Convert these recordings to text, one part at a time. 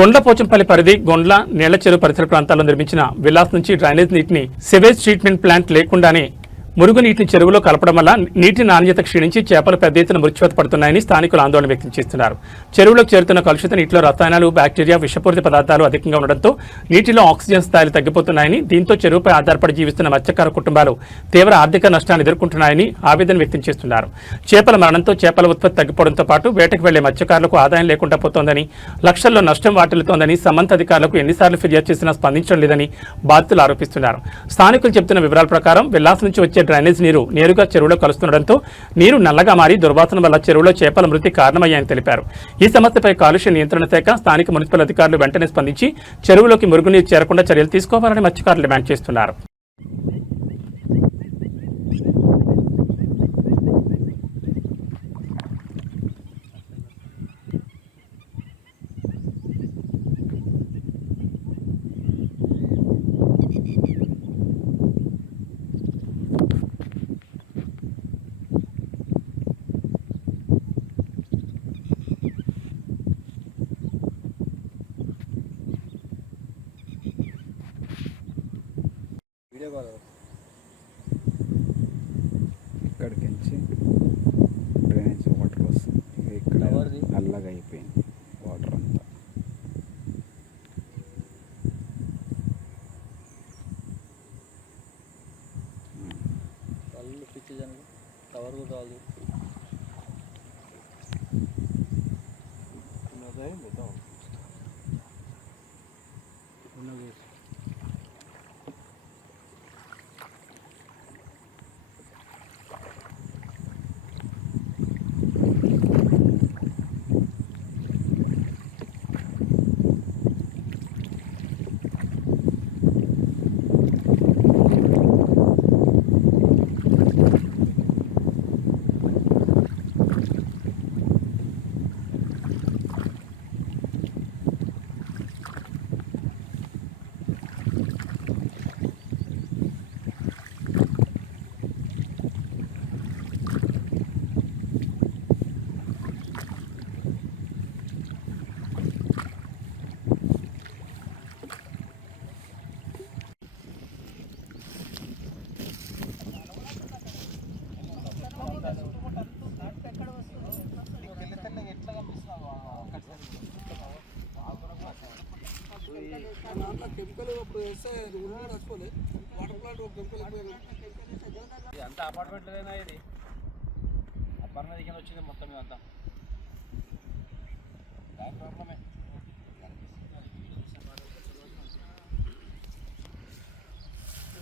గొండ్లపోచంపల్లి పరిధి గొండ్ల నీళ్ల చెరువు పరిసర ప్రాంతాల్లో నిర్మించిన విలాస్ నుంచి డ్రైనేజ్ నీటిని సివేజ్ ట్రీట్మెంట్ ప్లాంట్ లేకుండానే మురుగునీటిని చెరువులో కలపడం వల్ల నీటి నాణ్యత క్షీణించి చేపలు పెద్ద ఎత్తున మృత్యువాత పడుతున్నాయని స్థానికులు ఆందోళన వ్యక్తం చేస్తున్నారు. చెరువులోకి చేరుతున్న కలుషిత నీటిలో రసాయనాలు, బ్యాక్టీరియా, విషపూరిత పదార్థాలు అధికంగా ఉండడంతో నీటిలో ఆక్సిజన్ స్థాయిలు తగ్గిపోతున్నాయని, దీంతో చెరువుపై ఆధారపడి జీవిస్తున్న మత్స్యకార కుటుంబాలు తీవ్ర ఆర్థిక నష్టాన్ని ఎదుర్కొంటున్నాయని ఆవేదన వ్యక్తం చేస్తున్నారు. చేపల మరణంతో చేపల ఉత్పత్తి తగ్గిపోవడంతో పాటు వేటకు వెళ్లే మత్స్యకారులకు ఆదాయం లేకుండా పోతోందని, లక్షల్లో నష్టం వాటిల్లుతోందని సంబంధిత అధికారులకు ఎన్నిసార్లు ఫిర్యాదు చేసినా స్పందించడం లేదని బాధితులు ఆరోపిస్తున్నారు. స్థానికులు చెబుతున్న వివరాల ప్రకారం విలాస్ నుంచి వచ్చే డ్రైనేజ్ నీరు నేరుగా చెరువులో కలుస్తుండటంతో నీరు నల్లగా మారి దుర్వాసన వల్ల చెరువులో చేపల మృతి కారణమయ్యాయని తెలిపారు. ఈ సమస్యపై కాలుష్య నియంత్రణ శాఖ, స్థానిక మున్సిపల్ అధికారులు వెంటనే స్పందించి చెరువులోకి మురుగునీరు చేరకుండా చర్యలు తీసుకోవాలని మత్స్యకారులు డిమాండ్ చేస్తున్నారు. ఇక్కడికి నుంచి డ్రైనేజ్ వాటర్ వస్తుంది. ఇక్కడ నల్లగా అయిపోయింది వాటర్ అంతా. కళ్ళు పిచ్చి జనకి కవర్ కూడా రాదు. అంతా అపార్ట్మెంట్లోనైనా ఇది అపర్ణ దిగిన వచ్చింది మొత్తం ఇదంతా ప్రాబ్లమే.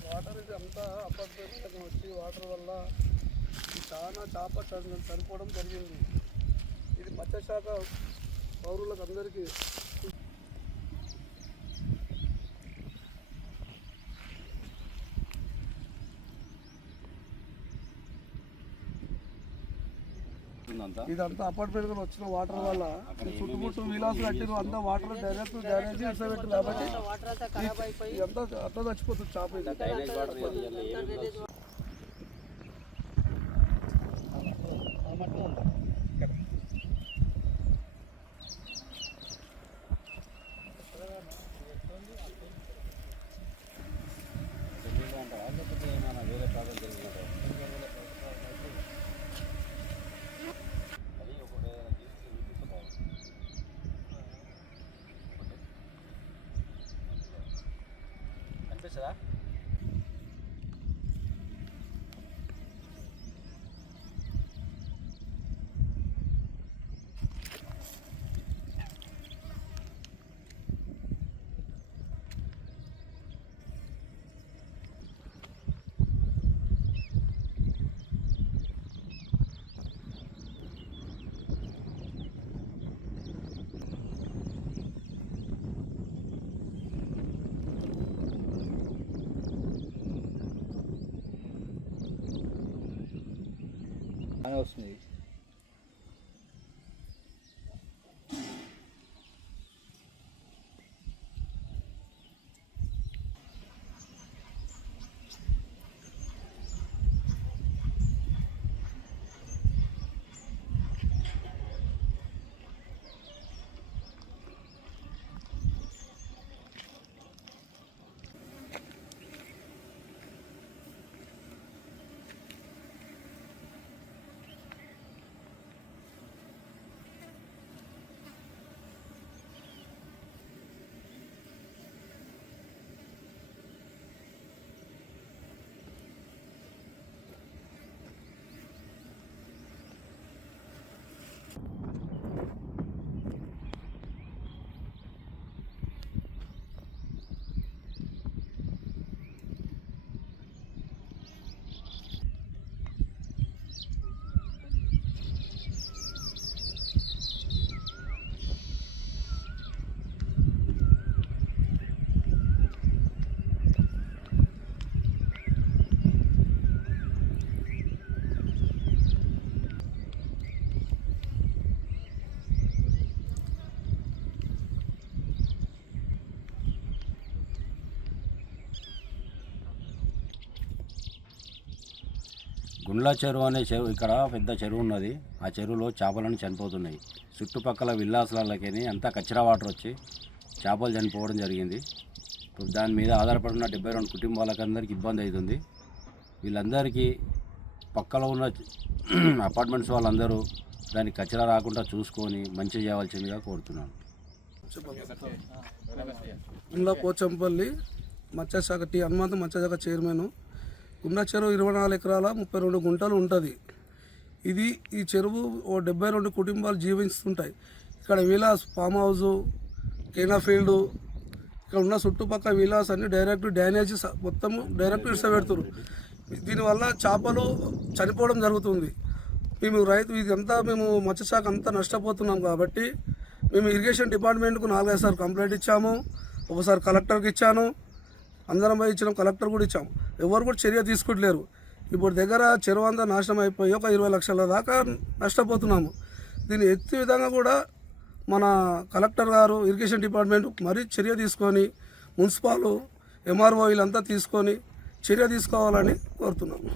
వాటర్ ఇది అంతా అపార్ట్మెంట్ వచ్చి వాటర్ వల్ల చాలా చేప చనిపోవడం జరిగింది. ఇది మత్స్యశాఖ పౌరులకు అందరికీ ఇదంతా అపార్ట్మెంట్ వచ్చిన వాటర్ వల్ల చుట్టుముట్టు విలాస్ కట్టిన అంతా వాటర్ డైరెక్ట్ డ్రైనేజ్ ఇసబెట్టు కాబట్టి ఇదంతా అట్లా చచ్చిపోతుంది చేప. వేరే ప్రాబ్లం జరిగింది. అనిపిస్తుందా? వస్తుంది. గుండ్ల చెరువు అనే చెరువు, ఇక్కడ పెద్ద చెరువు ఉన్నది. ఆ చెరువులో చేపలను చనిపోతున్నాయి. చుట్టుపక్కల విల్లాసాలకి అంతా కచ్చరా వాటర్ వచ్చి చేపలు చనిపోవడం జరిగింది. ఇప్పుడు దాని మీద ఆధారపడిన 72 కుటుంబాలకు అందరికీ ఇబ్బంది అవుతుంది. వీళ్ళందరికీ పక్కలో ఉన్న అపార్ట్మెంట్స్ వాళ్ళందరూ దానికి కచ్చరా రాకుండా చూసుకొని మంచి చేయవలసిందిగా కోరుతున్నాను. గుండ్ల పోచంపల్లి మత్స్యశాఖ హనుమంతు మత్స్యశాఖ చైర్మన్. గుండ్ల చెరువు 24 ఎకరాల 32 గుంటలు ఉంటుంది. ఈ చెరువు 72 కుటుంబాలు జీవిస్తుంటాయి. ఇక్కడ విలాస్ ఫామ్ హౌస్, కెనా ఫీల్డ్, ఇక్కడ ఉన్న చుట్టుపక్కల విలాస్ అన్ని డైరెక్ట్ డ్యానేజ్ మొత్తం డైరెక్ట్ ఇడ్సపెడుతున్నారు. దీనివల్ల చేపలు చనిపోవడం జరుగుతుంది. ఇదంతా మేము మత్స్యశాఖ అంతా నష్టపోతున్నాం. కాబట్టి మేము ఇరిగేషన్ డిపార్ట్మెంట్కు 4-5 సార్లు కంప్లైంట్ ఇచ్చాము. ఒకసారి కలెక్టర్కి ఇచ్చాను, అందరం పోయి ఇచ్చినాం, కలెక్టర్ కూడా ఇచ్చాము. ఎవరు కూడా చర్య తీసుకుంటలేరు. ఇప్పుడు దగ్గర చెరువు అంతా నాశనం అయిపోయి ఒక 20 లక్షల దాకా నష్టపోతున్నాము. దీన్ని ఎత్తి విధంగా కూడా మన కలెక్టర్ గారు, ఇరిగేషన్ డిపార్ట్మెంట్ మరీ చర్య తీసుకొని, మున్సిపాలు, ఎంఆర్ఓ వీళ్ళంతా తీసుకొని చర్య తీసుకోవాలని కోరుతున్నాము.